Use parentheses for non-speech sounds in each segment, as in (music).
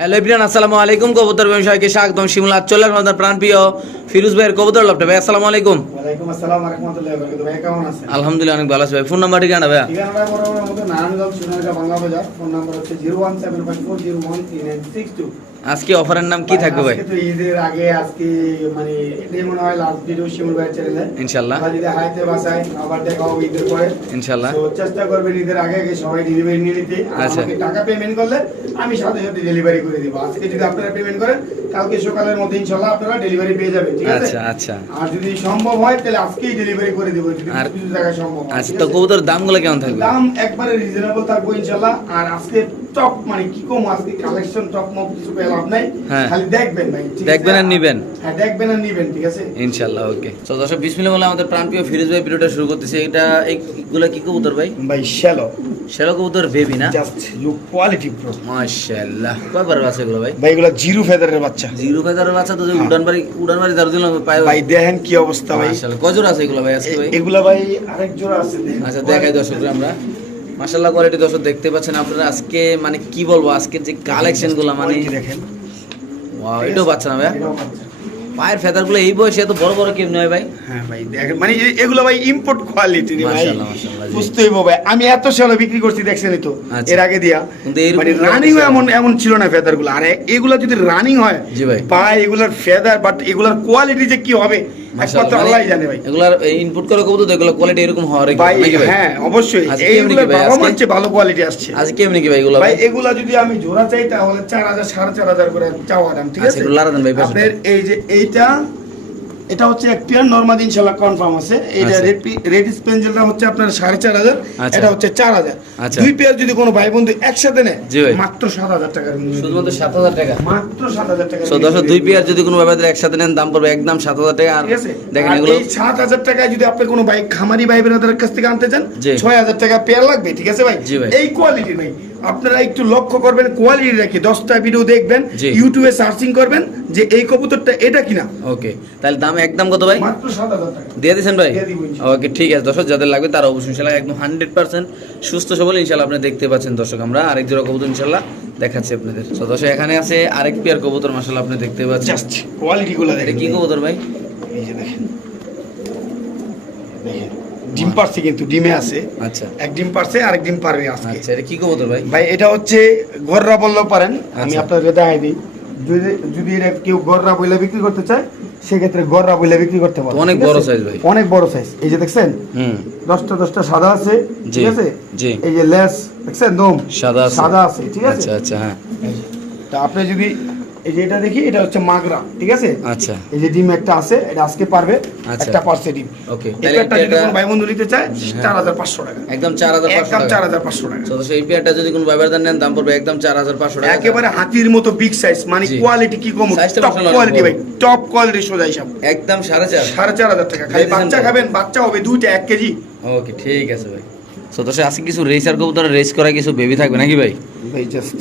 Hello ইব্রিয়ান আসসালামু আলাইকুম কবুতর ভাই সবাইকে স্বাগতম। শিমলা চল্লার মাদার প্রাণপ্রিয় ফিরুজ ভাইয়ের কবুতর লপটে ভাই আসসালামু আলাইকুম। ওয়ালাইকুম আসসালাম রাহমাতুল্লাহি ওয়া ভাই কেমন আছেন? আলহামদুলিল্লাহ অনেক ভালো আছি ভাই। ফোন নাম্বার ঠিকানা ভাই ভাই বড় বড় আমাদের নারায়ণগঞ্জ সোনারগাঁও বাংলা বাজার। ফোন নাম্বার হচ্ছে আজকে অফারের নাম কি থাকবে ভাই? তো ঈদের আগে আজকে মানে এটাই মনে হয় লাস্ট ভিডিও শিমুল ভাইয়ের চ্যানেলে ইনশাল্লাহ। আমরা যদি হাইতে বাসায় আবার দেখা হবে ঈদের পরে। ইনশাল্লাহ। তো চেষ্টা করবেন ঈদের আগে আগে সবাই ডেলিভারি নিয়ে নিতে। আচ্ছা। আমাকে টাকা পেমেন্ট করলে আমি সাথে সাথে ডেলিভারি করে দিব। আজকে যদি আপনারা পেমেন্ট করেন কালকে সকালের মধ্যে ইনশাল্লাহ আপনারা ডেলিভারি পেয়ে যাবেন ঠিক আছে? আচ্ছা আচ্ছা। আর যদি সম্ভব হয় তাহলে আজকেই ডেলিভারি করে দিব যদি আর- কিছু টাকা সম্ভব আচ্ছা তো? কবুতর দামগুলো কেমন থাকবে? দাম একবারে রিজনেবল থাকব ইনশাল্লাহ। আর আজকে টপ মানে কি কম আজকে কালেকশন টপ মপ কিছু পেয়ে লাভ নাই। হ্যাঁ। খালি দেখবেন ভাই দেখবেন আর নিবেন। হ্যাঁ দেখবেন আর নিবেন ঠিক আছে? ইনশাল্লাহ ওকে। তো দর্শক বিসমিল্লাহ বলে আমাদের প্রাণপ্রিয় ফিরোজ ভাই ভিডিওটা শুরু করতেছি। এটা এইগুলা কি কবুতর ভাই? ভাই শ্যালো। সেরা কবুতর বেবি না? জাস্ট লুক কোয়ালিটি প্রো মাশাআল্লাহ। কয়বার আছে এগুলো ভাই? ভাই এগুলো জিরো ফেদারের বাচ্চা। জিরো ফেদারের বাচ্চা তো হ্যাঁ। উড়ান বাড়ি উড়ান বাড়ি তার জন্য পায় ভাই দেখেন কি অবস্থা ভাই। মাশাআল্লাহ। আছে এগুলো ভাই আজকে ভাই? এগুলা ভাই আরেক জোড়া আছে আচ্ছা দেখাই দর্শকরা আমরা। মাশাআল্লাহ কোয়ালিটি দর্শক দেখতে পাচ্ছেন আপনারা আজকে মানে কি বলব আজকের যে কালেকশনগুলো মানে দেখেন। ওয়াও এটাও না ভাই পায়ের ফেদারগুলো এই বয়সে এত বড় বড় কেমন হয় ভাই? হ্যাঁ ভাই দেখেন মানে এগুলো ভাই ইম্পোর্ট কোয়ালিটি ভাই। মাশাআল্লাহ, মাশাআল্লাহ, বুঝতেই ভাই আমি এত সালে বিক্রি করছি দেখছেনই তো আচ্ছা। এর আগে দিয়া। মানে রানিং এমন এমন ছিল না ফেদারগুলো আর এগুলো যদি রানিং হয় জি ভাই। পা এগুলোর ফেদার বাট এগুলোর কোয়ালিটি যে কি হবে একমাত্র আল্লাহই জানে ভাই। মানে এগুলার ইনপুট করে কবুতর তো এগুলো কোয়ালিটি এরকম হওয়ার ভাই হ্যাঁ অবশ্যই। এইগুলো ভাই, বাবা মানছে ভালো কোয়ালিটি আসছে। আজকে কেমনি কি ভাই এগুলো? ভাই এগুলা যদি আমি জোড়া চাই তাহলে চার হাজার সাড়ে চার হাজার করে চাওয়া দাম ঠিক আচ্ছা, আছে? এগুলো লারা দেন ভাই, আপনার এই যে এইটা এটা হচ্ছে এক পেয়ার নর্মাল ইনশাল্লাহ কনফার্ম আছে এইটা আচ্ছা। রেড রেড স্পেঞ্জেলটা হচ্ছে আপনার সাড়ে চার হাজার আচ্ছা। এটা হচ্ছে চার হাজার আচ্ছা। দুই পেয়ার যদি কোনো ভাই বন্ধু একসাথে নেয় মাত্র সাত হাজার টাকার বিনিময়ে শুধুমাত্র সাত হাজার টাকা মাত্র সাত হাজার টাকা সো দর্শক দুই পেয়ার যদি কোনো ব্যাপারে একসাথে নেন দাম পড়বে একদম সাত হাজার টাকা আর দেখেন এগুলো এই সাত হাজার টাকায় যদি আপনি কোনো বাইক খামারি ভাই বোনেদের কাছ থেকে আনতে চান। ছয় হাজার টাকা পেয়ার লাগবে ঠিক আছে ভাই ভাই। এই কোয়ালিটির ভাই আপনারা একটু লক্ষ্য করবেন কোয়ালিটি রাখি দশটা ভিডিও দেখবেন। ইউটিউবে সার্চিং করবেন যে এই কবুতরটা এটা কিনা। ওকে তাহলে দাম একদম কত ভাই? মাত্র সাত হাজার টাকা। দিয়ে দিয়েছেন ভাই। ওকে ঠিক আছে দর্শক যাদের লাগবে তারা অবশ্যই ইনশাল্লাহ একদম হান্ড্রেড পার্সেন্ট সুস্থ সবল ইনশাল্লাহ আপনি দেখতে পাচ্ছেন দর্শক আমরা আরেক জোড়া কবুতর ইনশাল্লাহ দেখাচ্ছি আপনাদের। তো দর্শক এখানে আছে আরেক পেয়ার কবুতর মাসাল্লাহ আপনি দেখতে পাচ্ছেন। জাস্ট কোয়ালিটি গুলো দেখেন কি কবুতর ভাই? এই যে দেখেন। দেখেন। ডিম পারছে কিন্তু ডিমে আছে। আচ্ছা। এক ডিম পারছে আরেক ডিম পারবে আজকে। আচ্ছা এটা কি কবুতর ভাই? ভাই এটা হচ্ছে গররা বললেও পারেন আমি আচ্ছা। আপনাদের দেখাই দিই। যদি যদি এটা কেউ গররা বইলে বিক্রি করতে চায় সেক্ষেত্রে গররা বইলে বিক্রি করতে পারে অনেক বড় size ভাই। অনেক বড় সাইজ এই যে দেখছেন হুম। দশটা দশটা সাদা আছে ঠিক আছে? এই যে লেস দেখছেন দম? সাদা আছে। সাদা আছে ঠিক আছে? আচ্ছা আচ্ছা হ্যাঁ। তা আপনি যদি এই যে এটা দেখি এটা হচ্ছে মাগরা ঠিক আছে? আচ্ছা। এই যে ডিম একটা আছে এটা আজকে পারবে আচ্ছা। একটা পারছে ডিম। ওকে। পেয়ারটা যদি এটা- কোনো ভাই বন্ধু নিতে চায় হ্যাঁ। চার হাজার পাঁচশো টাকা। একদম চার হাজার পাঁচশো একদম চার টাকা হাজার পাঁচশো টাকা। তো এই পেয়ারটা যদি কোনো নেন দাম পড়বে একদম চার হাজার পাঁচশো টাকা। একেবারে হাতির মতো বিগ সাইজ মানে কোয়ালিটি কি কম? টপ কোয়ালিটি ভাই টপ কোয়ালিটি সোজা হিসাব। একদম সাড়ে চার। সাড়ে চার হাজার টাকা। খালি বাচ্চা খাবেন বাচ্চা হবে দুইটা এক কেজি। ওকে ঠিক আছে ভাই। তো দর্শক আজকে কিছু রেসার কবুতর রেস করা কিছু বেবি থাকবে নাকি ভাই? ভাই জাস্ট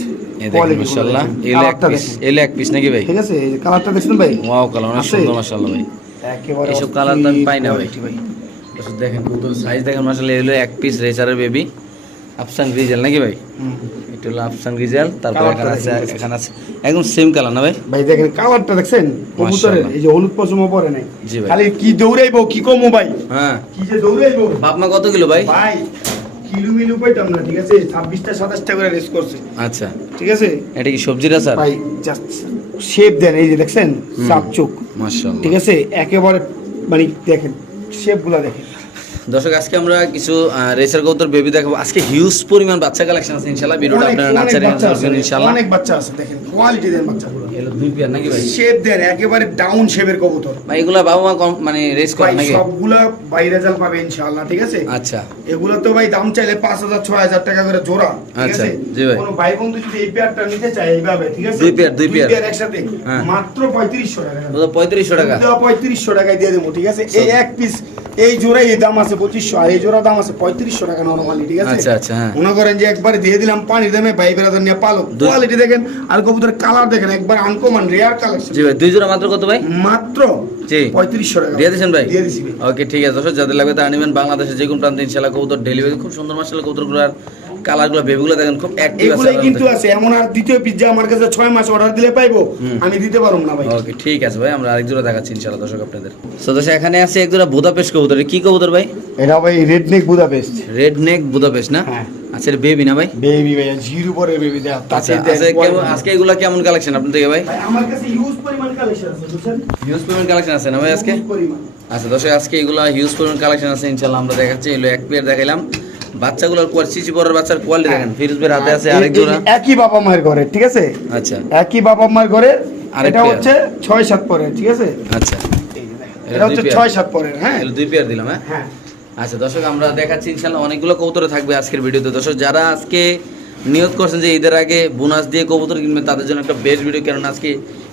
মাশাআল্লাহ। এলে এক পিস এলে এক পিস নাকি ভাই? ঠিক আছে এই কালারটা দেখছেন ভাই? ওয়াও কালার অনেক সুন্দর মাশাআল্লাহ ভাই। একেবারে এইসব কালার তো আমি পাই না ভাই। quality ভাই। দর্শক দেখেন কবুতর সাইজ দেখেন মাশাআল্লাহ এলো এক পিস রেসারের বেবি আফসান গ্রিজেল নাকি ভাই? এটা হলো আফসান গ্রিজেল তারপর এখানে আছে এখানে আছে। একদম সেম কালার না ভাই? ভাই দেখেন কালারটা দেখছেন? কবুতরের এই যে হলুদ পশমও পরে নাই। খালি কি দৌড়াইবো কি কমো ভাই? হ্যাঁ। কি যে দৌড়াইবো। বাপ মা কত কিলো ভাই? ভাই কিলো মিলো পাইতাম না ঠিক আছে? ছাব্বিশটা সাতাশটা করে রেস করছে। আচ্ছা। ঠিক আছে? এটা কি সবজি রাসার ভাই জাস্ট শেপ দেন এই যে দেখছেন? সাপ চোখ। মাশাআল্লাহ। ঠিক আছে? একেবারে মানে দেখেন শেপগুলা দেখেন। দর্শক আজকে আমরা কিছু রেসার কবুতর বেবি দেখাবো। আজকে হিউজ পরিমাণ বাচ্চা কালেকশন আছে ইনশাআল্লাহ। ভিডিওটা আপনারা বাচ্চা আছে ইনশাআল্লাহ। অনেক বাচ্চা আছে দেখেন। কোয়ালিটি দেন বাচ্চাগুলো। এলো দুই পেয়ার নাকি ভাই? শেপ দেন একেবারে ডাউন শেপের কবুতর। ভাই এগুলা বাবা মা কম- মানে রেস করে নাকি? সবগুলা বাই রেজাল্ট পাবে ইনশাআল্লাহ ঠিক আছে? আচ্ছা। এগুলো তো ভাই দাম চাইলে পাঁচ হাজার ছয় হাজার টাকা করে জোড়া ঠিক আচ্ছা, আছে? জি ভাই। কোনো ভাই বন্ধু যদি এই পেয়ারটা নিতে চায় এইভাবে ঠিক আছে? দুই পেয়ার, দুই পেয়ার। একসাথে। মাত্র পঁয়ত্রিশশো টাকা। তো পঁয়ত্রিশশো টাকা। পঁয়ত্রিশশো টাকায় দিয়ে দেবো ঠিক আছে? এই এক পিস এই জোড়াই এই দাম আছে আর এই জোড়া দাম আছে পঁয়ত্রিশশো টাকা নর্মালি ঠিক আছে? আচ্ছা, আচ্ছা, হ্যাঁ। মনে করেন যে একবার দিয়ে দিলাম পানির দামে ভাই বেড়াদার নিয়ে পালো কোয়ালিটি দেখেন আর কবুতর কালার দেখেন একবার আনকমন রেয়ার কালেকশন। জি ভাই দুই জোড়া মাত্র কত ভাই? মাত্র জি। পঁয়ত্রিশশো টাকা। দিয়ে দিয়েছেন ভাই? দিয়ে দিছি। ওকে ঠিক আছে। দর্শক যাদের লাগবে তারা নেবেন বাংলাদেশের যে কোনো প্রান্তে। ইনশাল্লাহ কবুতর ডেলিভারি খুব সুন্দর মাসাল্লাহ কবুতরগুলো আর কালারগুলো বেবিগুলো দেখেন খুব অ্যাক্টিভ আছে কিন্তু আছে। এমন আর দ্বিতীয় পিজ্জা আমার কাছে ছয় মাস অর্ডার দিলে পাইবো আমি দিতে না ভাই। ওকে ঠিক আছে ভাই আমরা আরেক জোড়া দেখাচ্ছি ইনশাআল্লাহ দর্শক আপনাদের। সো দর্শক এখানে আছে এক জোড়া বুদাপেস্ট কবুতর। কি কবুতর ভাই? এটা ভাই red neck Budapest. Red neck Budapest না? হ্যাঁ। আচ্ছা এটা বেবি না ভাই? বেবি ভাই জিরো পরে বেবি আচ্ছা আজকে এগুলা কেমন কালেকশন আপনার থেকে ভাই? আমার কাছে ইউজ পরিমাণ কালেকশন আছে বুঝছেন? হিউজ পরিমাণ কালেকশন আছে না ভাই আজকে? আচ্ছা দর্শক আজকে এগুলো হিউজ পরিমাণ কালেকশন আছে ইনশাআল্লাহ আমরা দেখাচ্ছি। এগুলো এক পেয়ার দেখাইলাম। বাচ্চাগুলোর কোয়ালিটি বড় বাচ্চার কোয়ালিটি দেখেন ফিরোজ ভাইয়ের হাতে আছে আরেক জোড়া একই বাবা মায়ের ঘরে ঠিক আছে? আচ্ছা। একই বাবা মায়ের ঘরে এটা হচ্ছে ছয় সাত পরে ঠিক আছে? আচ্ছা। এটা হচ্ছে দুই pair। ছয় সাত পরের হ্যাঁ? দুই পেয়ার দিলাম হ্যাঁ? হ্যাঁ। আচ্ছা দর্শক আমরা দেখাচ্ছি ইনশাল্লাহ অনেকগুলো কবুতরে থাকবে আজকের ভিডিওতে। দর্শক যারা আজকে নিয়োগ করছেন যে ঈদের আগে বোনাস দিয়ে কবুতর কিনবে তাদের জন্য একটা বেস্ট ভিডিও কারণ আজকে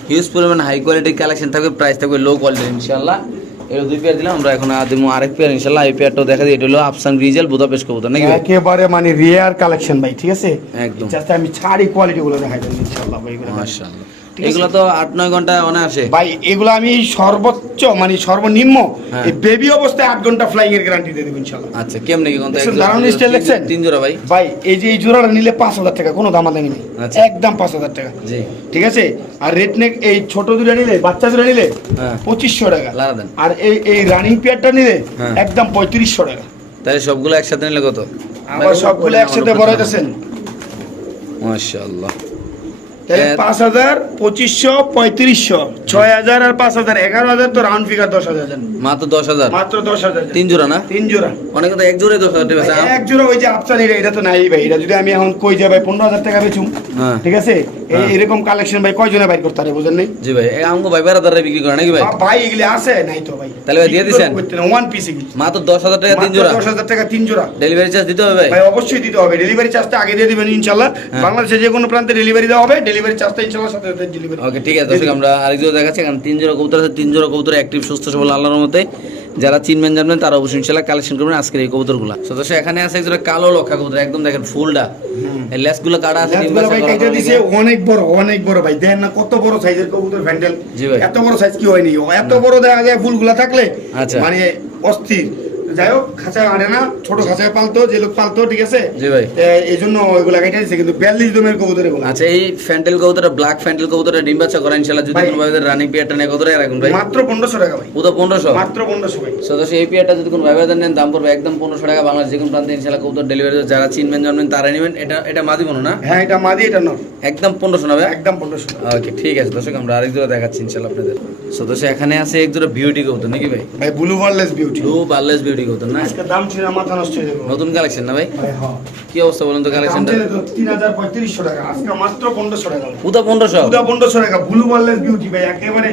হিউজ পরিমাণ হাই কোয়ালিটির কালেকশন থাকবে প্রাইস থাকবে লো কোয়ালিটির ইনশাল্লাহ এর দুই পেয়ার দিলাম আমরা এখন আদিম আরেক পেয়ার ইনশাল্লাহ এই পেয়ারটাও দেখা এটা হলো আফসান রিজাল বুদাপেশ কবুতর নাকি একেবারে মানে রেয়ার কালেকশন ভাই ঠিক আছে? একদম। জাস্ট আমি ছাড়ি কোয়ালিটি গুলো দেখাই দেবো ইনশাআল্লাহ ভাই মাশাআল্লাহ ঠিক আছে। এগুলো তো আট নয় ঘণ্টা অনায়াসে। ভাই এগুলো আমি সর্বোচ্চ মানে সর্বনিম্ন হ্যাঁ। এই বেবি অবস্থায় আট ঘণ্টা ফ্লাইং এর গ্যারান্টি দিয়ে দেবো আচ্ছা কেমনে কি কোনটা? দারুণ style দেখছেন? তিন জোড়া ভাই। ভাই এই যে এই জোড়াটা নিলে পাঁচ হাজার টাকা কোনো দামাদামি নেই। আচ্ছা। একদম পাঁচ হাজার টাকা। জি। ঠিক আছে? আর রেড নেক এই ছোট দুটো নিলে বাচ্চা দুটো নিলে হ্যাঁ। পঁচিশশো টাকা। আর এই এই রানিং পেয়ারটা নিলে হ্যাঁ। একদম পঁয়ত্রিশশো টাকা। তাহলে সবগুলো একসাথে নিলে কত? আবার সবগুলো একসাথে বড়াইতেছেন মাশাআল্লাহ। পাঁচ হাজার পঁচিশশো পঁয়ত্রিশশো ছয় হাজার আর পাঁচ হাজার এগারো হাজার তো রাউন্ড ফিগার দশ হাজার মাত্র দশ হাজার? মাত্র দশ হাজার তিন জোড়া না? তিন জোড়া। অনেকে তো এক জোড়াই দশ হাজার টাকা এক জোড়া ওই যে আফসান এটা এটা তো নাই ভাই। এটা যদি আমি এখন কই যাই ভাই পনেরো হাজার টাকা বেচুম। হ্যাঁ। ঠিক আছে? হ্যাঁ। এরকম কালেকশন ভাই কয়জনে করতে পারে বুঝেন নাই? জি ভাই আমগো ভাই বিক্রি করে নাকি ভাই? ভাই এগুলি আছে? নাই তো ভাই। তাহলে ভাই দিয়ে দিছেন? ওয়ান পিস এগুলি। মাত্র দশ হাজার টাকা তিন জোড়া? দশ হাজার টাকা তিন জোড়া। ডেলিভারি চার্জ দিতে হবে ভাই? ভাই অবশ্যই দিতে হবে। ডেলিভারি চার্জটা আগে দিয়ে দিবেন ইনশাল্লাহ। হ্যাঁ। বাংলাদেশে যে কোনো প্রান্তে ডেলিভারি দেওয়া হবে ডেলিভারি চার্জটা ইনশাল্লাহ সাথে সাথে ডেলিভারি ওকে ঠিক আছে দর্শক আমরা আরেক জোড়া দেখাচ্ছি। কারণ তিন জোড়া কবুতর আছে তিন জোড়া কবুতর অ্যাক্টিভ সুস্থ সবল আল্লাহর মতে যারা চিনবেন জানবেন তারা অবশ্যই ইনশাল্লাহ কালেকশন করবেন আজকের এই কবুতরগুলো। তো দর্শক এখানে আছে এক কালো লক্ষা কবুতর একদম দেখেন ফুলটা। এই লেসগুলো কাটা আছে দিছে অনেক বড় অনেক বড় ভাই। দেন না কত বড় সাইজের কবুতর ভ্যান্ডেল। এত বড় সাইজ কি হয়নি? এত বড় দেখা যায় ফুলগুলা থাকলে আচ্ছা। মানে অস্থির। যাই হোক খাঁচায় না ছোট খাঁচায় পালতো যে লোক পালতো ঠিক আছে? জি ভাই। এই জন্য ওইগুলা দিছে কিন্তু বিয়াল্লিশ দমের কবুতর এগুলো আচ্ছা এই ফ্যান্টেল কবুতর ব্ল্যাক ফ্যান্টেল কবুতর ডিম বাচ্চা করা ইনশাল্লাহ যদি কোনো ভাবে রানিং পিয়ারটা নেয় কত টাকা রাখুন ভাই? মাত্র পনেরোশো টাকা ভাই। পনেরোশো? মাত্র পনেরোশো ভাই। সদস্য এই পিয়ারটা যদি কোনো নেন দাম পড়বে একদম পনেরোশো টাকা বাংলাদেশ যে কোনো প্রান্তে ইনশাল্লাহ কবুতর ডেলিভারি যারা চিনবেন জানবেন তারা নেবেন। এটা এটা মাদি মনে না? হ্যাঁ এটা মাদি এটা নর। একদম পনেরোশো নেবে একদম পনেরোশো। ওকে ঠিক আছে দর্শক আমরা আরেক জোড়া দেখাচ্ছি ইনশাল্লাহ আপনাদের। সদস্য এখানে আছে এক জোড়া বিউটি কবুতর নাকি ভাই? ভাই blue barless beauty blue barless beauty না? আজকে দাম ছিল মাথা নষ্ট হয়ে যাবে। নতুন কালেকশন না ভাই? ভাই কি অবস্থা বলুন তো কালেকশনটা তিন হাজার পঁয়ত্রিশশো টাকা। আজকে মাত্র পনেরোশো টাকা। পুরো পনেরোশো? পুরা পনেরোশো টাকা। ব্লু ওয়ারলেস বিউটি ভাই একেবারে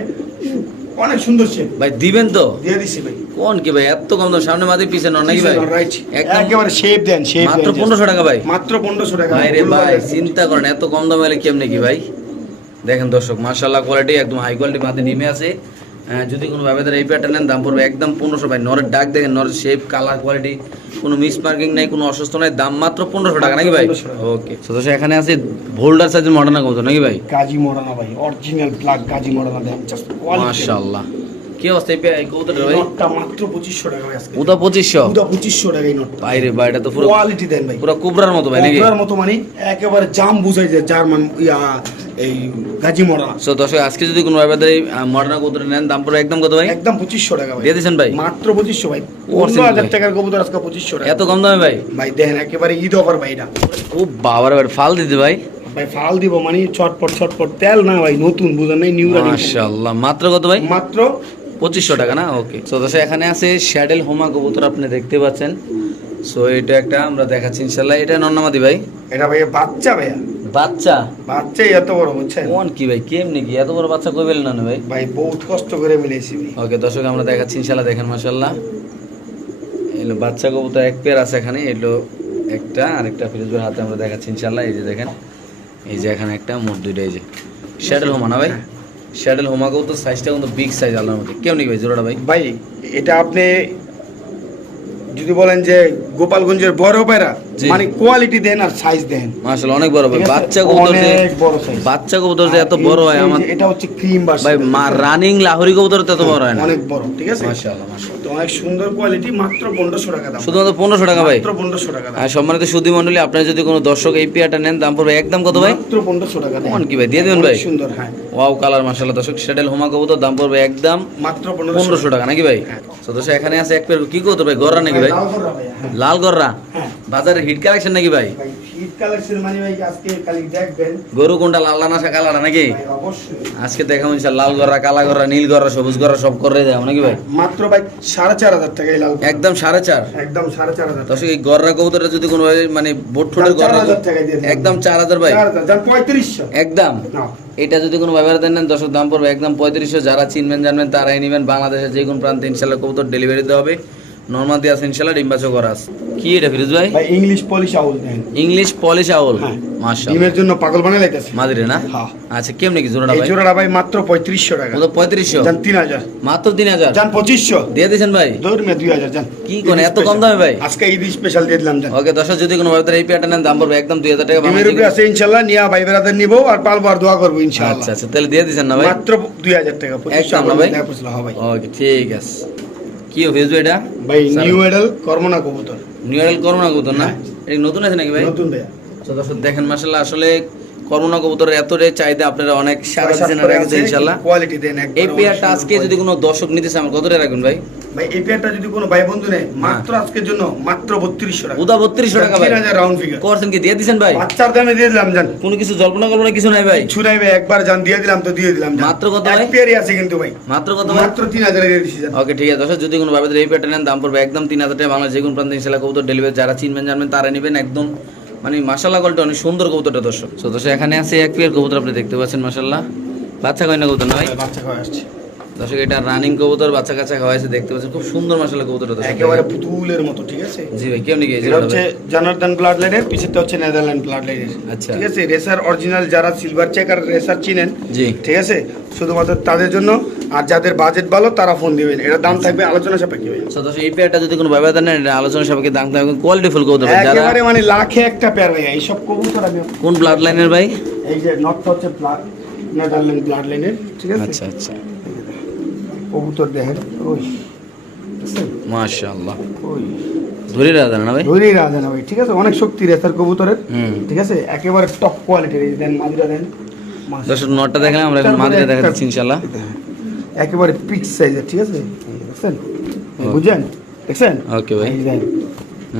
অনেক সুন্দর শেপ ভাই দিবেন তো? দিয়ে দিছি ভাই। কোন কি ভাই এত কম দাম সামনে মাদি পিছে নন নাকি ভাই? একদম একেবারে শেপ দেন শেপ মাত্র পনেরোশো টাকা ভাই। মাত্র পনেরোশো টাকা। ভাই রে ভাই চিন্তা করেন এত কম দামে কেমনে কি ভাই? দেখেন দর্শক মার্শাল্লাহ কোয়ালিটি একদম হাই কোয়ালিটি মাঝে নেমে আছে। যদি কোনো ভাবে এই প্যাটার্ন নেন দাম পড়বে একদম পনেরোশো ভাই। নরের ডাক দেখেন নরের শেপ কালার কোয়ালিটি কোনো মিস মার্কিং নাই কোনো অসুস্থ নাই দাম মাত্র পনেরোশো টাকা নাকি ভাই? ওকে তো এখানে আছে ভোল্ডার সাইজের মডার্ন কত নাকি ভাই? কাজী মডানা ভাই অরিজিনাল ব্ল্যাক কাজী মডানা দেন মাশাআল্লাহ। কি অবস্থা? এই কবুতরটা ভাই? নটটা মাত্র পঁচিশশো টাকা ভাই আজকে। উদা পঁচিশশো? পুরো পঁচিশশো টাকা এই নটটা। ভাই এটা তো পুরো কোয়ালিটি দেন ভাই। পুরো কুবরার মতো ভাই নাকি? কোবরার মতো মানে একেবারে জাম বুঝাই যায় জার্মান ইয়া এই গাজী সো দর্শক আজকে যদি কোনো মডার্ন কবুতর নেন দাম পড়বে একদম কত ভাই? একদম পঁচিশশো টাকা ভাই। দিয়ে দিয়েছেন ভাই? মাত্র পঁচিশশো ভাই। টাকার কবুতর আজকে পঁচিশশো টাকা। এত কম দামে ভাই? ভাই দেখেন একেবারে ঈদ অফার ভাই এটা। ও বাবার ভাই ফাল দিতে ভাই। ভাই ফাল দিব মানে ছটপট ছটপট তেল না ভাই নতুন বুঝেন নাই নিউ মাশাআল্লাহ। মাত্র কত ভাই? মাত্র পঁচিশশো টাকা না? ওকে সো দর্শক এখানে আছে শ্যাডেল হোমা কবুতর আপনি দেখতে পাচ্ছেন। সো এটা একটা আমরা দেখাচ্ছি ইনশাল্লাহ এটা নন্নামাদি ভাই? এটা ভাই বাচ্চা ভাইয়া। বাচ্চা? বাচ্চাই এত বড় বুঝছেন? কোন কি ভাই? কেমনি কি? এত বড় বাচ্চা কই না ভাই? ভাই বহুত কষ্ট করে মিলেছি ওকে দর্শক আমরা দেখাচ্ছি ইনশাল্লাহ দেখেন মাশাল্লাহ এলো বাচ্চা কবুতর এক পেয়ার আছে এখানে। এলো একটা আরেকটা ফিরোজের হাতে আমরা দেখাচ্ছি ইনশাল্লাহ এই যে দেখেন এই যে এখানে একটা মোট দুইটা এই যে। শ্যাডেল হোমা না ভাই? শ্যাডেল হোমাগো তো সাইজটা কিন্তু বিগ সাইজ আল্লাহর মধ্যে। কেমনি ভাই জোড়াটা ভাই। ভাই এটা আপনি যদি বলেন যে গোপালগঞ্জের বড় পায়রা মানে কোয়ালিটি দেন আর সাইজ দেন। মাশাআল্লাহ অনেক বড় ভাই। বাচ্চা কবুতর যে অনেক বড় সাইজ বাচ্চা কবুতর যে এত বড় হয় আমার এটা হচ্ছে ক্রিম বাস ভাই মা রানিং লাহোরি কবুতর তো এত বড় হয় না। অনেক বড় ঠিক আছে? মাশাআল্লাহ মাশাআল্লাহ। অনেক সুন্দর কোয়ালিটি মাত্র পনেরোশো টাকা দাম। শুধুমাত্র পনেরোশো টাকা ভাই? মাত্র পনেরোশো টাকা দাম। সম্মানিত সুদী মন্ডলী আপনার যদি কোনো দর্শক এই পেয়ারটা নেন দাম পড়বে একদম কত ভাই? মাত্র পনেরোশো টাকা দাম। কি ভাই? দিয়ে দেবেন ভাই? সুন্দর হ্যাঁ। ওয়াও কালার মাশাআল্লাহ। দর্শক সেটেল হোমা কবুতর দাম পড়বে একদম মাত্র পনেরোশো টাকা। নাকি ভাই? হ্যাঁ। তো দর্শক এখানে আছে এক পেয়ার কি কবুতর ভাই? গররা নাকি ভাই? লাল গররা হ্যাঁ। হ্যাঁ। বাজারে হিট কালেকশন নাকি ভাই কালেকশন মানে ভাই আজকে খালি দেখবেন। গরু কোনটা লাল না কালার নাকি? অবশ্যই। আজকে দেখাবো ইনশাল্লাহ লাল গররা কালা গররা নীল গররা সবুজ গররা সব করে দেবো নাকি ভাই? মাত্র ভাই সাড়ে চার হাজার টাকা এই লাল একদম সাড়ে চার? একদম সাড়ে চার হাজার দর্শক এই গররা কবুতরটা যদি কোনো ভাই মানে বোট ঠোঁটের গররা একদম চার হাজার ভাই? পঁয়ত্রিশশো। একদম? এটা যদি কোনো ব্যবহার দেন নেন দর্শক দাম পড়বে একদম পঁয়ত্রিশশো। যারা চিনবেন জানবেন তারাই নেবেন। বাংলাদেশের যে কোনো প্রান্তে ইনশাল্লাহ কবুতর ডেলিভারি দেওয়া হবে। নর্মাদি আছে ইনশাল্লাহ ডিম্বাচো করা আছে। কি এটা ফিরোজ ভাই? ভাই ইংলিশ পলিশ আউল দেন। English Polish owl. মাশাআল্লাহ। ডিমের জন্য পাগল বানাই লাইতেছে মাদিরে না? হ্যাঁ। আচ্ছা কেমনি কি জোড়াটা এই ভাই? জোড়াটা ভাই মাত্র পঁয়ত্রিশশো টাকা। কত পঁয়ত্রিশশো? যান তিন হাজার। মাত্র তিন হাজার? যান পঁচিশশো। দিয়ে দিয়েছেন ভাই? দৌড় মে দুই হাজার কি কোন এত কম দামে ভাই? আজকে ঈদ স্পেশাল দিয়ে দিলাম যান ওকে দর্শক যদি কোনো ব্যবহার এই পেয়ারটা নেন দাম পড়বে একদম দুই হাজার টাকা ডিমের উপরে আছে ইনশাল্লাহ নিয়া ভাই বেড়াদের নিবো আর পালবো আর দোয়া করব আচ্ছা আচ্ছা তাহলে দিয়ে দিয়েছেন না ভাই? মাত্র দুই হাজার টাকা পঁচিশশো একদম না আমরা ভাই? দেখা করছিলাম, হ্যাঁ ভাই ওকে ঠিক আছে। কি অফিস এটা? ভাই নিউ এডাল কর্মনা কবুতর নিউ এডাল করোনা কবুতর না? হ্যাঁ। এটা নতুন আছে নাকি ভাই? নতুন ভাই তো দর্শক দেখেন মাসাল্লাহ আসলে করোনা কবুতরের চাহিদা আপনারা অনেক সারা ছয় সাত জেনে করে রাখছেন আছে, কোয়ালিটি দেন এই পেয়ারটা আজকে যদি কোনো দর্শক নিতে চান কত রাখবেন ভাই? ভাই এই পেয়ারটা যদি কোনো ভাই বন্ধু নেয় হ্যাঁ। মাত্র আজকের জন্য মাত্র বত্রিশশো টাকা। উদা বত্রিশশো টাকা ভাই। তিন হাজার রাউন্ড ফিগার করছেন কি দিয়ে দিছেন ভাই? বাচ্চার দামে দিয়ে দিলাম জান। কোনো কিছু জল্পনা কল্পনা কিছু নাই ভাই। ছুরাই ভাই একবার জান দিয়ে দিলাম তো দিয়ে দিলাম জান। মাত্র কত ভাই? পেয়ারই আছে কিন্তু ভাই। মাত্র কত মাত্র তিন হাজারে দিয়ে দিচ্ছি জান। ওকে ঠিক আছে দর্শক যদি কোনো ভাবে এই পেয়ারটা নেন দাম পড়বে একদম তিন হাজার টাকা। বাংলা যে কোনো প্রান্তে কবুতর ডেলিভারি যারা চিনবেন জানবেন তারা নেবেন একদম মানে মাসাল্লাহ কলটা অনেক সুন্দর কবুতরটা দর্শক। তো দর্শক এখানে আছে এক পেয়ার কবুতর আপনি দেখতে পাচ্ছেন মাসাল্লাহ বাচ্চা কয়না কবুতর নয় বাচ্চা কয় আসছে। দর্শক এটা রানিং কবুতর বাচ্চা কাচ্চা খাওয়াইছে দেখতে পাচ্ছেন খুব সুন্দর মাসাল্লাহ কবুতরটা একেবারে পুতুলের মতো ঠিক আছে? জি ভাই কেমনি এই এটা হচ্ছে? জনার্দন ব্লাড লাইনের পিছেরটা হচ্ছে নেদারল্যান্ড ব্লাড লাইনের আচ্ছা। ঠিক আছে? রেসার অরিজিনাল যারা সিলভার চেক আর রেসার চিনেন জি। ঠিক আছে? শুধুমাত্র তাদের জন্য আর যাদের বাজেট ভালো তারা ফোন দিবেন। এটার দাম থাকবে আলোচনা সাপেক্ষে। তো দর্শক এই পেয়ারটা যদি কোনো ভাবে দেন এটা আলোচনা সবাইকে দাম থাকবে কোয়ালিটি ফুল কবুতর একেবারে মানে লাখে একটা পেয়ার ভাই এইসব কবুতর আমি কোন ব্লাড লাইনের ভাই? এই যে নটটা হচ্ছে ব্লাড নেদারল্যান্ড ব্লাড লাইনের ঠিক আছে? আচ্ছা আচ্ছা। কবুতর দেখেন। ওই? মাশাআল্লাহ। ওই। ধরে না ভাই? ধরেই রাখা না ভাই ঠিক আছে? অনেক শক্তি রেসার কবুতরের। ঠিক আছে? একেবারে টপ কোয়ালিটির এই দেন মাদিরা দেন। দর্শক নটটা দেখলাম আমরা এখন মাদিরা দেখা যাচ্ছে ইনশাল্লাহ একেবারে পিচ সাইজের ঠিক আছে? দেখছেন? বুঝছেন? দেখছেন? ওকে ভাই।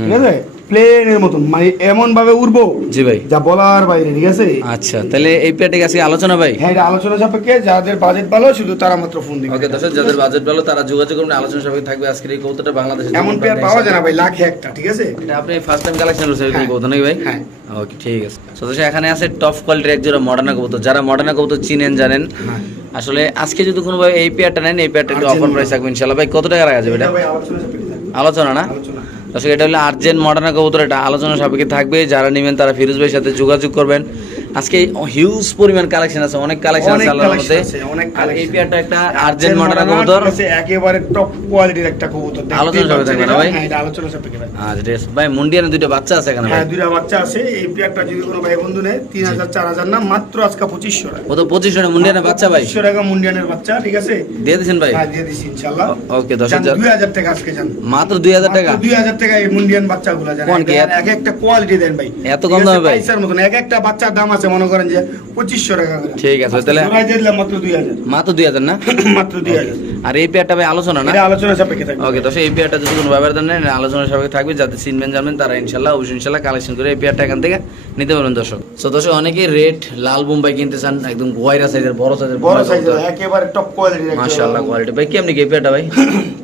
ঠিক আছে? প্লেনের মতন মানে এমন ভাবে উড়বো জি ভাই। যা বলার বাইরে ঠিক আছে? আচ্ছা তাহলে এই পেয়ারটা আজকে আলোচনা ভাই। হ্যাঁ এটা আলোচনা সাপেক্ষে যাদের বাজেট ভালো শুধু তারা মাত্র ফোন দিবে। ওকে দর্শক যাদের বাজেট ভালো তারা যোগাযোগ করবেন আলোচনা সবাই থাকবে আজকের এই বাংলাদেশে এমন পেয়ার পাওয়া যায় না ভাই লাখে একটা ঠিক আছে? এটা আপনি ফার্স্ট টাইম কালেকশন করছেন এরকম হ্যাঁ। নাকি ভাই? হ্যাঁ। ওকে ঠিক আছে। তো এখানে আছে টপ কোয়ালিটির এক জোড়া মডার্না কবুতর যারা মডার্না কবুতর চিনেন জানেন হ্যাঁ। আসলে আজকে যদি কোনো ভাই এই পেয়ারটা নেন এই পেয়ারটা একটু অফার প্রাইস থাকবে ইনশাআল্লাহ। ভাই কত টাকা রাখা যাবে এটা? সাপেক্ষে আলোচনা না? আলোচনা। দর্শক, এটা হলো আর্জেন্ট মডার্ন কবুতর। এটা আলোচনা সাপেক্ষে থাকবে। যারা নেবেন তারা ফিরোজ ভাইয়ের সাথে যোগাযোগ করবেন। আজকে হিউজ পরিমাণ কালেকশন আছে অনেক কালেকশন আছে আল্লাহর মধ্যে অনেক আর এই। পেয়ারটা একটা আর্জেন্ট মডার্না কবুতর। আছে, একেবারে টপ কোয়ালিটির একটা কবুতর। আলোচনা সাপেক্ষে পাচ্ছেন থাকবে না ভাই? হ্যাঁ এটা আলোচনা সাপেক্ষে ভাই আচ্ছা আছে ভাই মুন্ডিয়ানে দুইটা বাচ্চা আছে এখানে ভাই। হ্যাঁ দুইটা বাচ্চা আছে এই পেয়ারটা যদি কোনো ভাই বন্ধু নেয় তিন হাজার চার হাজার না মাত্র আজকে পঁচিশশো টাকা। ও তো পঁচিশ টাকা মুন্ডিয়ানের বাচ্চা ভাই? পঁচিশশো টাকা মুন্ডিয়ানের বাচ্চা ঠিক আছে? দিয়ে দিয়েছেন ভাই? হ্যাঁ দিয়ে দিছি ইনশাল্লাহ ওকে দশ যান, হাজার। দুই হাজার টাকা আজকে যান। মাত্র দুই হাজার টাকা? দুই হাজার টাকা এই মুন্ডিয়ান বাচ্চাগুলো জানেন এক একটা কোয়ালিটি দেন ভাই। এত কম দামে ভাই? এক একটা বাচ্চার দাম আছে মনে করেন যে পঁচিশশো টাকা করে। ঠিক আছে, তাহলে- মাত্র দুই হাজার। মাত্র দুই হাজার না? (laughs) মাত্র দুই হাজার। আর এই পেয়ারটা ভাই আলোচনা না? আলোচনা সাপেক্ষে থাকবে। ওকে দশ এই পেয়ারটা যদি কোনো ব্যবহার দেন আলোচনা সবাই থাকবে যাতে চিনবেন জানবেন তারা ইনশাল্লাহ অবশ্যই ইনশাল্লাহ কালেকশন করে এই পেয়ারটা এখান থেকে নিতে পারবেন দর্শক। তো দর্শক অনেকে রেড লাল বোম্বাই কিনতে চান একদম গোয়াইরা সাইজের বড় সাইজের বড় সাইজের একেবারে টপ কোয়ালিটির মাশাআল্লাহ কোয়ালিটি ভাই কেমনি কি পেয়ারটা ভাই? (laughs)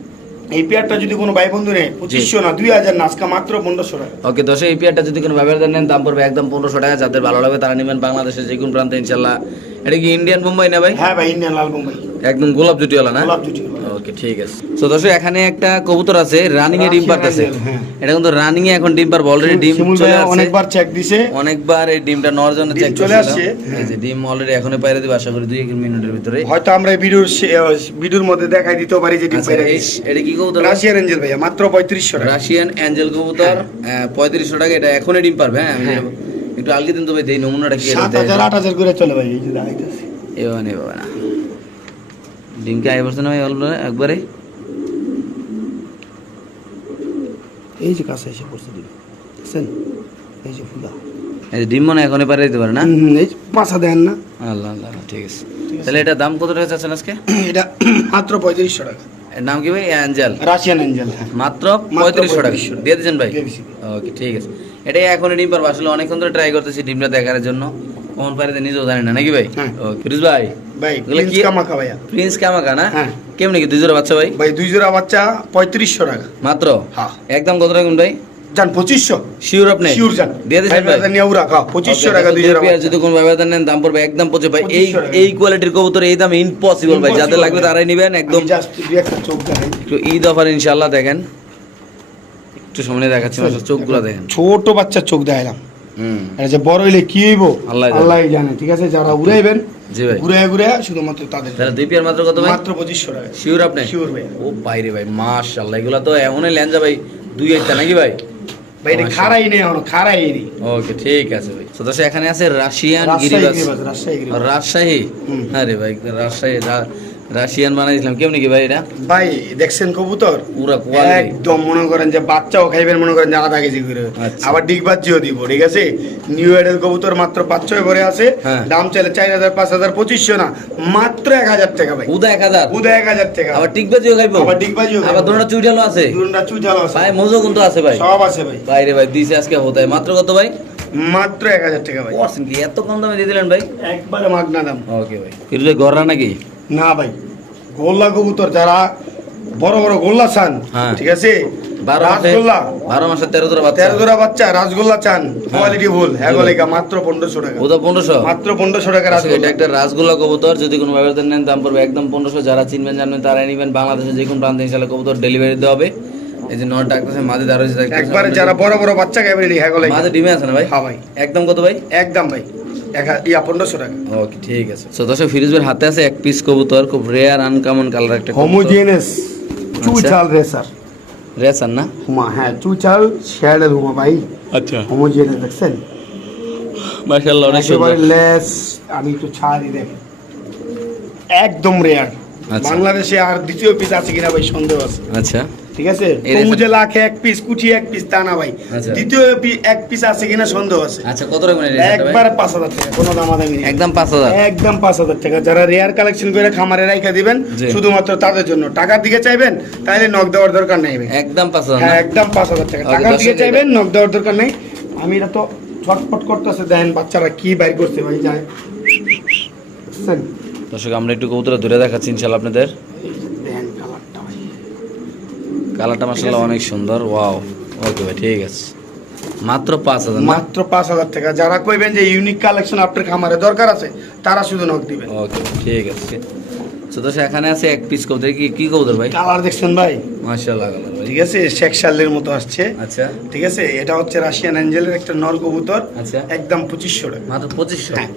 এই পেয়ারটা যদি কোনো ভাই বন্ধু নেয় পঁচিশশো না দুই হাজার না আজকে মাত্র পনেরোশো টাকা। ওকে দশ এই পেয়ারটা যদি কোনো ব্যবহার নেন দাম পড়বে একদম পনেরোশো টাকা। যাদের ভালো লাগবে তারা নেবেন বাংলাদেশের যে কোনো প্রান্তে ইনশাল্লাহ। এটা কি ইন্ডিয়ান মুম্বাই না ভাই? হ্যাঁ ভাই ইন্ডিয়ান লাল মুম্বাই। একদম গোলাপ জুটিওয়ালা না? গোলাপ ওকে ঠিক আছে। তো দর্শক এখানে একটা কবুতর আছে রানিং এ ডিম পারতেছে হ্যাঁ। এটা কিন্তু রানিং এ এখন ডিম পারবে অলরেডি ডিম চলে আসছে। অনেকবার চেক দিছে। অনেকবার এই ডিমটা নেওয়ার জন্য চেক চলে আসছে, আসছে হ্যাঁ। যে ডিম অলরেডি এখনই পাইরে দিবে আশা করি দুই এক মিনিটের ভিতরে। হয়তো আমরা এই ভিডিওর ভিডিওর মধ্যে দেখাই দিতে পারি যে ডিম আচ্ছা, এই- এটা কি কবুতর? রাশিয়ান এঞ্জেল ভাইয়া মাত্র পঁয়ত্রিশশো টাকা। রাশিয়ান অ্যাঞ্জেল কবুতর পঁয়ত্রিশশো টাকা এটা এখনই ডিম পারবে হ্যাঁ? হ্যাঁ। একটু আলগি দিন তো ভাই এই নমুনাটা কি সাত হাজার আট হাজার করে চলে ভাই এই যে দেখাইতেছি। এবার বাবা না। ডিমকে আগে পড়ছে না ভাই একবারে। এই যে কাছে এসে পড়ছে ডিম দেখছেন? এই যে ফুলা এই ডিম মনে এখনই পারে দিতে পারে না? এই পাঁচা দেন না। আল্লাহ আল্লাহ ঠিক আছে। তাহলে এটা দাম কত টাকা চাচ্ছেন আজকে? (clears throat) এটা মাত্র পঁয়ত্রিশশো টাকা। এর নাম কি ভাই? অ্যাঞ্জেল। রাশিয়ান এঞ্জেল হ্যাঁ। মাত্র পঁয়ত্রিশশো টাকা। দিয়ে দিয়েছেন ভাই? ওকে ঠিক আছে। এটাই এখন ডিম পারব। আসলে অনেকক্ষণ ধরে ট্রাই করতেছি ডিমটা দেখার জন্য। কখন পারে নিজেও জানি না। নাকি ভাই? হ্যাঁ। ওকে ফিরোজ ভাই। ভাই প্রিন্স কামাকা ভাইয়া। প্রিন্স কামাকা না। কি দুই জোড়া বাচ্চা ভাই? ভাই দুই জোড়া বাচ্চা পঁয়ত্রিশশো টাকা। মাত্র? হ্যাঁ। একদম কত রাখুন ভাই? যান পঁচিশশো। শিওর আপনি? শিওর যান দিয়ে দিয়েছেন ভাই নিয়েও রাখা পঁচিশশো টাকা দুই দুই জোড়া যদি কোনো ব্যবধান নেন দাম পড়বে একদম পচে ভাই এই এই কোয়ালিটির কবুতর এই দাম ইম্পসিবল ভাই। যাদের লাগবে তারাই নেবেন একদম একটা ঈদ অফার ইনশাআল্লাহ দেখেন। একটু সামনে দেখাচ্ছি চোখগুলো দেখেন। ছোট বাচ্চার চোখ এটা যে বড় হইলে কি হইব? আল্লাহ আল্লাহ জানে ঠিক আছে? যারা উড়াইবেন জি ভাই। ঘুরে ঘুরে শুধুমাত্র তাদের তাহলে দুই পেয়ার মাত্র কত ভাই? মাত্র পঁচিশশো টাকা। শিওর আপনি? শিওর ভাই। ও বাইরে ভাই মাশাআল্লাহ এগুলা তো এমনই ল্যাঞ্জা ভাই দুই একটা নাকি ভাই? ভাই এটা খারাই নেই এখনও খারাই নেই। ওকে ঠিক আছে ভাই। তো দর্শক এখানে আছে রাশিয়ান রাজশাহী রাজশাহী। আরে ভাই রাজশাহী রাশিয়ান বানাইছিলাম কেমনি কি ভাই এটা? ভাই দেখছেন কবুতর? পুরা একদম মনে করেন যে বাচ্চাও খাইবেন মনে করেন যে আধা কেজি করে। আচ্ছা। আবার ডিগ বাচ্চিও দিব ঠিক আছে? নিউ এডের কবুতর মাত্র পাঁচ ছয় করে আছে। হ্যাঁ। দাম চলে চার হাজার পাঁচ হাজার পঁচিশশো না মাত্র এক হাজার টাকা ভাই। উদা এক হাজার? উদয় এক হাজার টাকা। আবার টিকবাজিও খাইবো? আবার ডিগবাজিও খাইবো। আবার দুটো চুইটালও আছে? দুটা চুইঝালো আছে। ভাই মজো কিন্তু আছে ভাই। সব আছে ভাই। বাইরে ভাই দিছে আজকে হতায়। মাত্র কত ভাই? মাত্র এক হাজার টাকা ভাই। এত কম দামে দিয়ে দিলেন ভাই? একবারে মাগনা দাম। ওকে ভাই। ফিরোজ গররা নাকি? না ভাই গোল্লা কবুতর যারা বড় বড় গোল্লা চান হ্যাঁ। ঠিক আছে? রাসগোল্লা বারো মাসে তেরো বাচ্চা। তেরো জোড়া বাচ্চা রাসগোল্লা চান কোয়ালিটি ফুল হ্যাঁ গলিকা মাত্র পনেরোশো টাকা। ওটা পনেরোশো? মাত্র পনেরোশো টাকা এটা একটা রাসগোল্লা কবুতর যদি কোনো নেন দাম পড়বে একদম পনেরোশো। যারা চিনবেন জানবেন তারাই নেবেন। বাংলাদেশে যে কোনো প্রান্তে ইনশাল্লাহ কবুতর ডেলিভারি দেওয়া হবে। এই যে নট ডাকতেছে মাঝে একবারে যারা বড় বড় বাচ্চা হ্যাঁ মাঝে ডিমে আছে না ভাই? হ্যাঁ ভাই। একদম কত ভাই? একদম ভাই। ইয়া পনেরোশো টাকা। ওকে ঠিক আছে। তো দর্শক ফিরোজের হাতে আছে এক পিস কবুতর খুব রেয়ার আনকমন কালার একটা রেসার রেসার না? হুমা হ্যাঁ হুমা ভাই। আচ্ছা। দেখছেন? মাশাআল্লাহ অনেক সুন্দর। লেস আমি একটু একদম রেয়ার আচ্ছা। বাংলাদেশে আর দ্বিতীয় পিস আছে কিনা ভাই সন্দেহ আছে। আচ্ছা। ঠিক আছে? এই লাখে এক পিস কুচি এক পিস তা না ভাই। আচ্ছা। দ্বিতীয় এক পিস আছে কিনা সন্দেহ আছে? আচ্ছা কত ভাই? একবারে পাঁচ হাজার টাকা কোনো দামাদামি নেই। একদম পাঁচ হাজার। একদম পাঁচ হাজার টাকা। যারা রেয়ার কালেকশন করে খামারে রাইখা দিবেন শুধুমাত্র তাদের জন্য। টাকার দিকে চাইবেন তাহলে নক দেওয়ার দরকার নেই একদম পাঁচ হাজার হ্যাঁ একদম পাঁচ হাজার টাকা। টাকার দিকে চাইবেন নক দেওয়ার দরকার নেই। আমি এটা তো ছটফট করতেছে দেখেন বাচ্চারা কি বাইর করছে ভাই যায়? দর্শক আমরা একটু কবুতর ধরে দেখাচ্ছি ইনশাল্লাহ আপনাদের। কালারটা মাসাল্লাহ অনেক সুন্দর। ওয়াও। ওকে ভাই ঠিক আছে। মাত্র পাঁচ হাজার মাত্র পাঁচ হাজার টাকা। যারা কইবেন যে ইউনিক কালেকশন আপনার খামারে দরকার আছে তারা শুধু নক দিবেন। ওকে ঠিক আছে। তো এখানে আছে এক পিস কবুতর। কি কি কবুতর ভাই? কালার দেখছেন ভাই? মাশাআল্লাহ কালার ঠিক আছে শেখ শালের মতো আসছে। আচ্ছা। ঠিক আছে এটা হচ্ছে রাশিয়ান অ্যাঞ্জেলের একটা নর কবুতর। আচ্ছা। একদম পঁচিশশো টাকা। মাত্র পঁচিশশো? হ্যাঁ।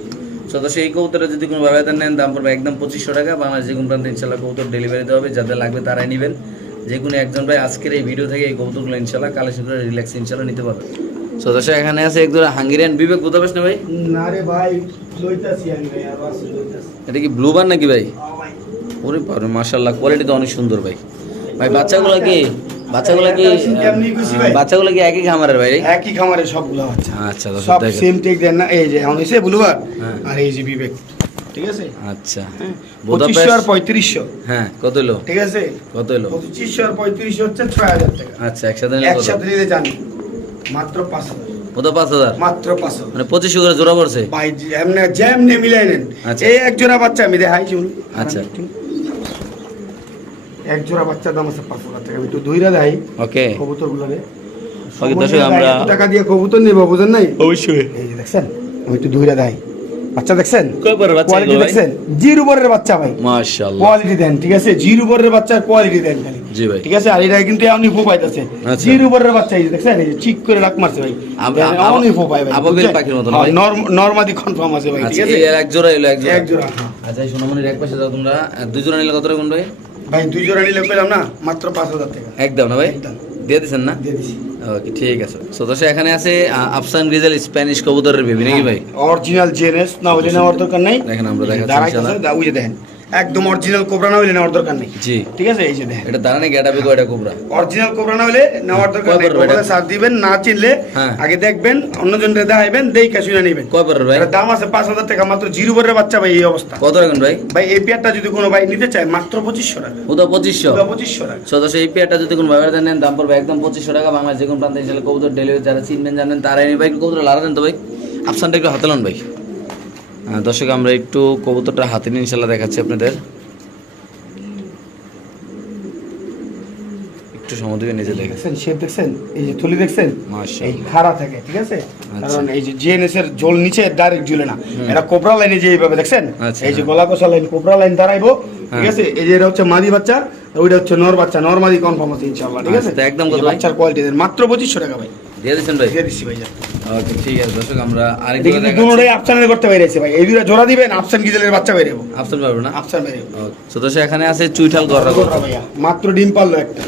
তো এই কবুতরে যদি কোনো ব্যবধান নেন দাম পড়বে একদম পঁচিশশো টাকা। বাংলাদেশ যে কোনো প্রান্তে ইনশাল্লাহ কবুতর ডেলিভারি দেওয়া হবে। যাদের লাগবে তারাই নেবেন। যে কোনো একজন ভাই আজকের এই ভিডিও থেকে এই কবুতরগুলো ইনশাল্লাহ কালেকশন করে রিল্যাক্স ইনশাল্লাহ নিতে পারবে। তো দর্শক এখানে আছে এক দুটো হাঙ্গেরিয়ান বিবেক না ভাই? না রে ভাই লইতাছি আমি ভাই আর আছে লইতাছি। এটা কি ব্লু বার নাকি ভাই? আ ওরে পারে মাশাআল্লাহ কোয়ালিটি তো অনেক সুন্দর ভাই। ভাই বাচ্চাগুলো কি বাচ্চাগুলো কি বাচ্চাগুলো কি একই খামারের ভাই একই খামারে সবগুলো বাচ্চা। আচ্ছা সব সেম টেক দেন না এই যে এখন বুলুবার হ্যাঁ। আর এই যে বিবেক। ঠিক আছে? আচ্ছা। হ্যাঁ। পঁচিশশো আর পঁয়ত্রিশশো। হ্যাঁ কত এলো ঠিক আছে? কত পঁচিশশো আর পঁয়ত্রিশশো হচ্ছে ছয় হাজার টাকা। আচ্ছা একসাথে একসাথে নিতে জানি। মাত্র পাঁচ হাজার। কত? পাঁচ হাজার? মাত্র পাঁচ হাজার। মানে পঁচিশশো করে জোড়া পড়ছে? ভাই যেমনে যেমনে মিলাই নেন। আচ্ছা। এই এক জোড়া বাচ্চা আমি দেখাই শুন। আচ্ছা। এক জোড়া বাচ্চার দাম আছে পাঁচ হাজার টাকা। একটু দেয় ওকে। কবুতরগুলো ওকে, দর্শক, আমরা- টাকা দিয়ে কবুতর নেব বুঝেন নাই? অবশ্যই। এই দেখছেন? আমি একটু ধইরা দেয় বাচ্চা দেখছেন? কোয়ালিটি দেখছেন? জিরো বরের বাচ্চা ভাই। মাশাআল্লাহ। কোয়ালিটি দেন ঠিক আছে? জিরো বরের বাচ্চার কোয়ালিটি দেন খালি। জি ভাই। ঠিক আছে? আর এটা কিন্তু এমনি আচ্ছা। জিরো বরের বাচ্চা এই দেখছেন? এই ঠিক করে রাখ মারছে ভাই। ফোপাই ভাই। বুঝছেন? পাখির মতো হ্যাঁ, ভাই? নর্ম- নর্মাদি কনফার্ম আছে ভাই ঠিক আচ্ছা আছে? এই এক জোড়া এলো এক জোড়া। এক জোড়া হ্যাঁ। আচ্ছা এই সোনামণির এক পাশে দাও তোমরা। দুই জোড়া নিলে কত রাখুন ভাই? ভাই দুই জোড়া নিলে পেলাম না মাত্র পাঁচ হাজার টাকা। একদম না ভাই? একদম। দিয়ে দিচ্ছেন না? ওকে ঠিক আছে। তো দর্শক এখানে আছে আফসান গ্রিজেল স্প্যানিশ কবুতরের বেবি নাকি ভাই? অরিজিনাল জেনেস না হলে নেওয়ার দরকার নাই। দেখেন আমরা দেখাচ্ছি দেখেন। একদম অরিজিনাল কোবরা না হলে নেওয়ার দরকার নেই। জি। ঠিক আছে? এই যে দেখেন। এটা দাঁড়ানে গেটাবে কয়টা কোবরা। অরিজিনাল কোবরা না হলে নেওয়ার দরকার নেই। এটা? কোবরা সার দিবেন না চিনলে হ্যাঁ। আগে দেখবেন অন্যজনকে দেখাইবেন দেই শুনে নেবেন। কয় পরের ভাই? দাম আছে পাঁচ হাজার টাকা মাত্র জিরো বরের বাচ্চা ভাই এই অবস্থা। কত রাখেন ভাই? ভাই এই পেয়ারটা যদি কোনো ভাই নিতে চায় মাত্র পঁচিশশো টাকা। ওটা পঁচিশশো? ওটা পঁচিশশো টাকা। সদস্য এই পেয়ারটা যদি কোনো ব্যবহার নেন দাম পড়বে একদম পঁচিশশো টাকা। বাংলাদেশ যে কোনো প্রান্তে ইনশাল্লাহ কবুতর ডেলিভারি যারা চিনবেন জানেন তারাই নিয়ে ভাই কবুতর লাড়া দেন তো ভাই। আপসানটা একটু হাতে লন ভাই। দর্শক আমরা একটু কবুতরটা হাতে নিয়ে ইনশাল্লাহ দেখাচ্ছি আপনাদের। একটু সময় দিবেন নিজে দেখে শেপ দেখছেন? এই যে থলি দেখছেন? এই খাড়া থাকে ঠিক আছে? আচ্ছা। কারণ এই যে জিএনএস এর জল নিচে ডাইরেক্ট ঝুলে না। এটা কোবরা লাইনে যে এইভাবে দেখছেন? আচ্ছা। এই যে গলা কষা লাইন কোবরা লাইন দাঁড়াইবো ঠিক হ্যাঁ। আছে? এই যে এটা হচ্ছে মাদি বাচ্চা ওইটা হচ্ছে নর বাচ্চা নর মাদি কনফার্ম আছে ইনশাআল্লাহ ঠিক আছে? আচ্ছা, একদম? বাচ্চার কোয়ালিটি মাত্র পঁচিশশো টাকা ভাই। দিয়ে দিচ্ছেন ভাই? দিয়ে দিচ্ছি ভাই ওকে ঠিক আছে দর্শক আমরা আরেক কিন্তু দুটোটাই আফসানের করতে বাইরেছে ভাই। এই দুটা জোড়া দিবেন আফসান গিজেলের বাচ্চা বেরেবো আপসান পারবে না? আফসান বেরেবো তো দর্শক এখানে আছে চুইঠাল গররা গররা। ভাইয়া। মাত্র ডিম পারল একটা।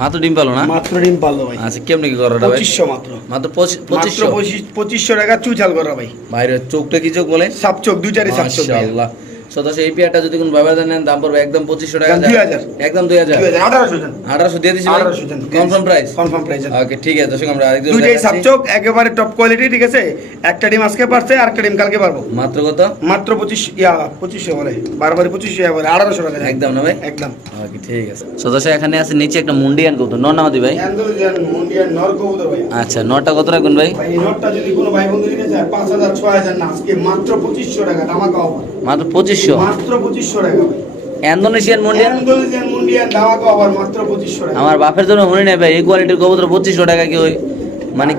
মাত্র ডিম পালো না? মাত্র ডিম ভাই। আচ্ছা কেমনি কি ভাই? মাত্র। মাত্র টাকা ভাই। চোখটা কি চোখ বলে? সাপ চোখ দুইটারই সাপ চোখ মাশাআল্লাহ। সদস্য এই পেয়ারটা যদি কোনো নেন দাম পড়বে একদম পঁচিশশো টাকা। দাম 2000 একদম দুই হাজার। আঠারোশো দিয়ে দিচ্ছি। Confirm price price? আছে। ওকে ঠিক আছে দর্শক আমরা আরেকজন দুইটাই একেবারে টপ কোয়ালিটি ঠিক আছে? একটা ডিম আজকে পারছে আর একটা ডিম কালকে পারব। মাত্র কত? মাত্র পঁচিশ ইয়া পঁচিশশো বলে। বারবার পঁচিশশো ইয়া বলে আঠারোশো টাকা একদম না ভাই? একদম। ওকে ঠিক আছে। সদস্য এখানে আছে নিচে একটা মুন্ডিয়ান কবুতর। নর নামাদি ভাই? মুন্ডিয়ান নর কবুতর ভাই। আচ্ছা নটা কত রাখবেন ভাই? নটটা যদি কোনো ভাই বন্ধু নিতে চায় পাঁচ হাজার ছয় হাজার না আজকে মাত্র পঁচিশশো টাকা অফার মাত্র পঁচিশশো। মাত্র পঁচিশশো টাকা ইন্দোনেশিয়ান মুন্ডিয়ান অ্যান্ডালুজিয়ান মুন্ডিয়ান ধামাকা অফার মাত্র পঁচিশশো টাকা। আমার বাপের জন্য মনে নেই ভাই এই কোয়ালিটির কবুতর পঁচিশশো টাকা কি ওই মানে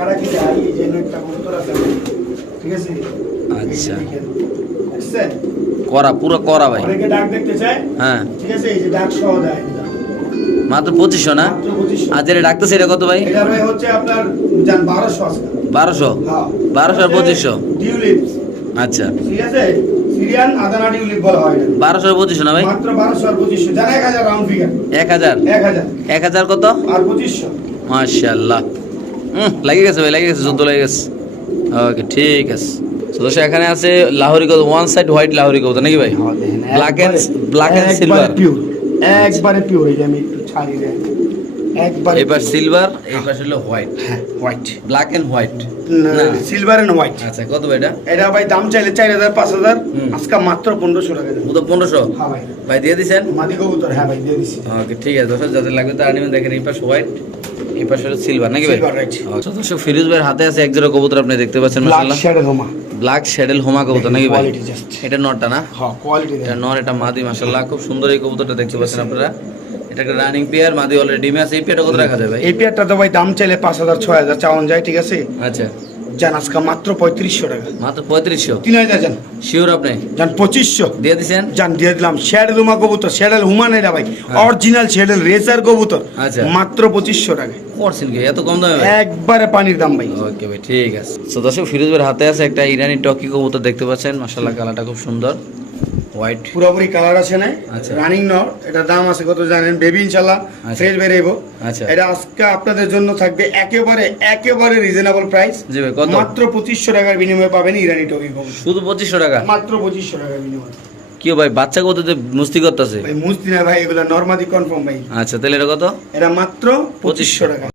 আচ্ছা। করা পুরো করা ভাই। অনেকে ডাক দেখতে চায়। হ্যাঁ। ঠিক আছে? এই যে ডাক সহ দেয় মাত্র পঁচিশশো না? 2500 আর যেটা ডাকতেছে এটা কত ভাই? এটার ভাই হচ্ছে আপনার জান 1200 আজকে বারোশো? হ্যাঁ। 1200 আর 2500 টিউলিপস আচ্ছা। ঠিক আছে? সিরিয়ান আদানা টিউলিপ বলা হয়। বারোশো পঁচিশশো না ভাই? মাত্র 1200 আর 2500 জান 1000 রাউন্ড ফিগার। এক হাজার? 1000 এক হাজার কত? আর 2500 মাশাল্লাহ হুম লাগে গেছে ভাই লাগে গেছে যুদ্ধ লাগে গেছে। ওকে ঠিক আছে। তো এখানে আছে লাহোরি কত? ওয়ান সাইড হোয়াইট লাহোরি কত নাকি ভাই? Black and black and silver pure একবারে পিওর এই আমি একটু ছাড়ি দেয় একবারে এবার সিলভার এই পাশে হলো হোয়াইট হ্যাঁ white black and white silver and white আচ্ছা কত এটা? এটা ভাই দাম চাইলে চার হাজার পাঁচ হাজার আজকে মাত্র পনেরোশো টাকা তো পনেরোশো? হ্যাঁ ভাই। ভাই দিয়ে দিছেন? মাদি কবুতর হ্যাঁ ভাই দিয়ে দিচ্ছি ওকে ঠিক আছে দর্শক যাদের লাগবে তারা নেবেন। দেখেন এই পাশে হোয়াইট এই পাশে সিলভার নাকি ভাই? আচ্ছা দর্শক ফিরোজ ভাইয়ের হাতে আছে এক জোড়া কবুতর আপনি দেখতে পাচ্ছেন ব্ল্যাক মাশাআল্লাহ। হোমা ব্ল্যাক শ্যাডেল হোমা কবুতর নাকি ভাই? এটা নটটা না? হ্যাঁ কোয়ালিটি এটা নর এটা মাদি মাশাআল্লাহ। খুব সুন্দর এই কবুতরটা দেখতে পাচ্ছেন আপনারা। এটা একটা রানিং পেয়ার মাদি অলরেডি ডিমে আছে এই পেয়ারটা কত রাখা ভাই? এই পেয়ারটা তো ভাই দাম চাইলে পাঁচ হাজার ছয় হাজার চাওয়ান যায় ঠিক আছে? আচ্ছা। যান আজকে মাত্র পঁয়ত্রিশশো টাকা। মাত্র পঁয়ত্রিশশো? তিন হাজার যান শিওর আপনি? যান পঁচিশশো। দিয়ে দিছেন? যান দিয়ে দিলাম। শেডেল হুমা কবুতর শেডেল হুমা নেই ভাই। অরিজিনাল শেডেল রেসার কবুতর। আচ্ছা। মাত্র পঁচিশশো টাকা। করছেন কি? এত কম দামে একবারে পানির দাম ভাই। ওকে ভাই ঠিক আছে। তো দর্শক ফিরোজ ভাইয়ের হাতে আছে একটা ইরানি টকি কবুতর দেখতে পাচ্ছেন। মাশাআল্লাহ কালারটা খুব সুন্দর। হোয়াইট পুরোপুরি কালার আছে না আচ্ছা। রানিং নর এটা দাম আছে কত জানেন? বেবি ইনশাল্লাহ আচ্ছা। ফ্রেশ বেরেবো আচ্ছা। এটা আজকে আপনাদের জন্য থাকবে একেবারে একেবারে রিজনেবল প্রাইস জি কত? মাত্র পঁচিশশো টাকার বিনিময়ে পাবেন ইরানি টকি শুধু পঁচিশশো টাকা? মাত্র পঁচিশশো টাকার বিনিময়ে। কি ভাই বাচ্চা কবুতর মুস্তি করতেছে? ভাই মুসদিনা ভাই এগুলো নর্মাদি কনফার্ম ভাই। আচ্ছা তাহলে এটা কত? এটা মাত্র পঁচিশশো টাকা।